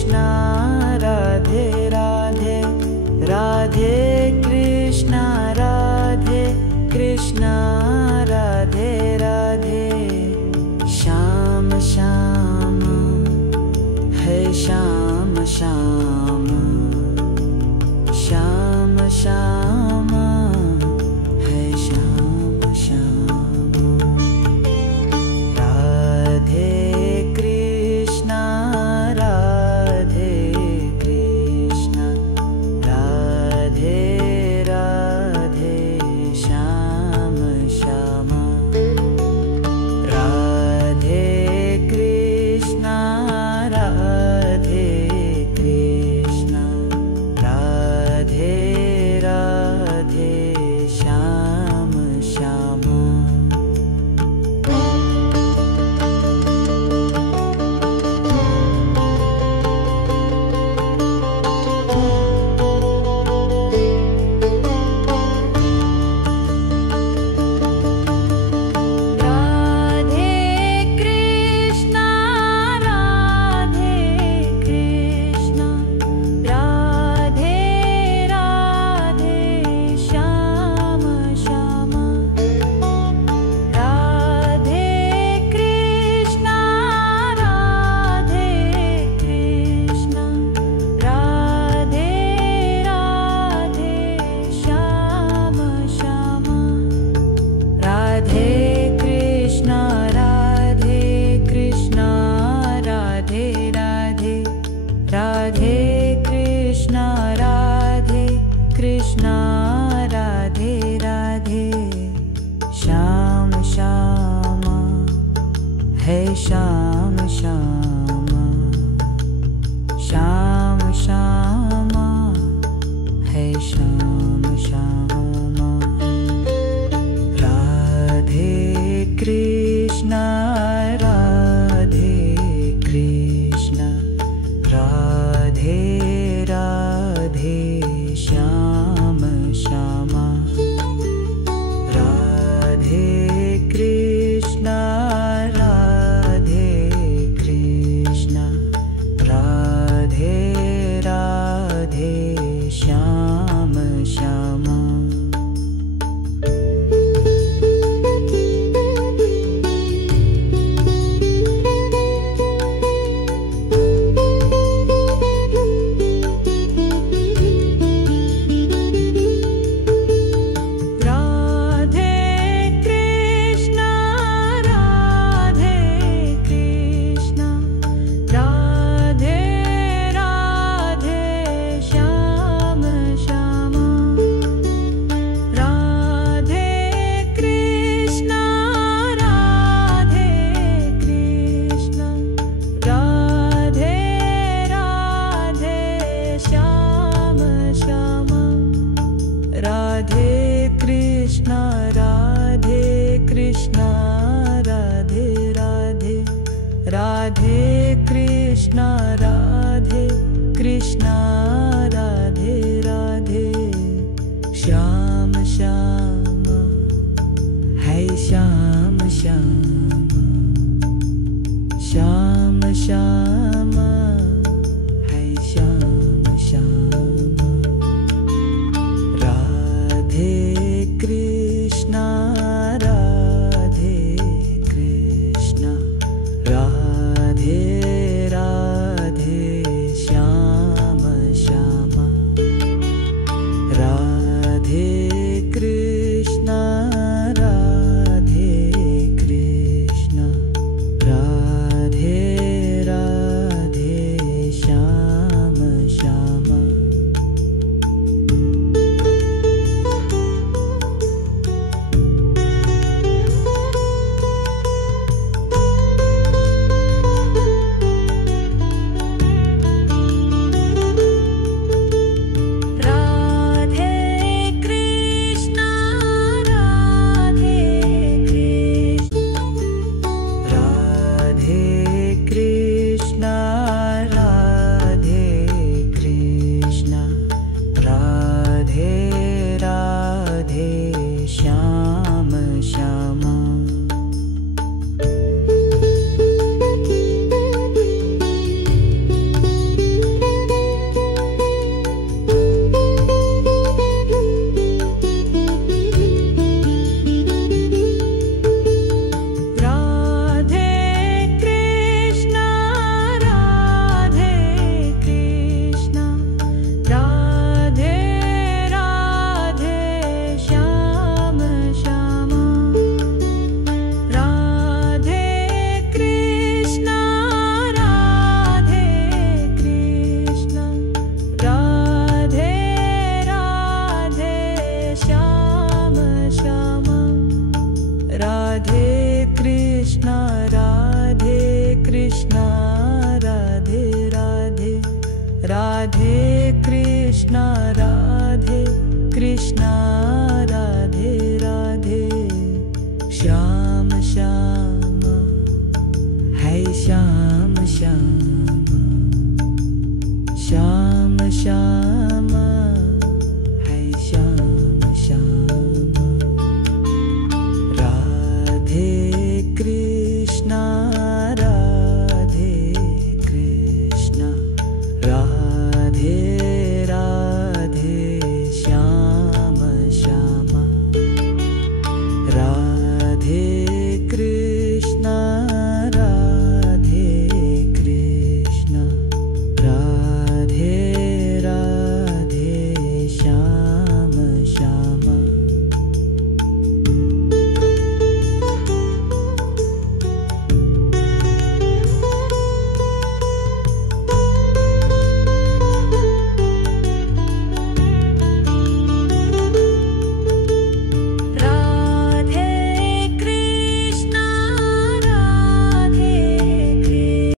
कृष्णा राधे राधे, राधे कृष्णा राधे कृष्णा राधे राधे। श्याम श्याम है श्याम श्याम, श्याम श्याम है श्याम श्याम। राधे कृष्णा राधे कृष्णा, राधे राधे श्याम श्याम। राधे कृष्णा राधे कृष्णा, राधे राधे श्याम श्याम। राधे कृष्णा राधे कृष्णा, राधे राधे श्याम श्याम। राधे कृष्णा राधे कृष्णा, राधे राधे श्याम श्याम। राधे कृष्णा राधे कृष्णा, राधे राधे, राधे कृष्णा राधे कृष्णा, राधे राधे श्याम श्याम है श्याम श्याम, श्याम श्याम है श्याम श्याम। राधे कृष्णा राधे कृष्णा, राधे राधे श्याम श्याम। राधे कृष्णा राधे कृष्णा, राधे राधे श्याम श्याम। राधे कृष्णा राधे कृष्णा, राधे राधे श्याम श्याम। राधे कृष्णा राधे कृष्णा, राधे राधे श्याम श्याम। राधे कृष्णा राधे कृष्णा, राधे राधे, राधे कृष्णा राधे कृष्णा, राधे राधे श्याम श्याम है श्याम श्याम, श्याम श्याम है श्याम श्याम। राधे कृष्णा राधे कृष्णा, राधे राधे श्याम श्याम। राधे कृष्णा राधे कृष्णा, राधे कृष्णा राधे कृष्णा राधे राधे श्याम श्याम है श्याम श्याम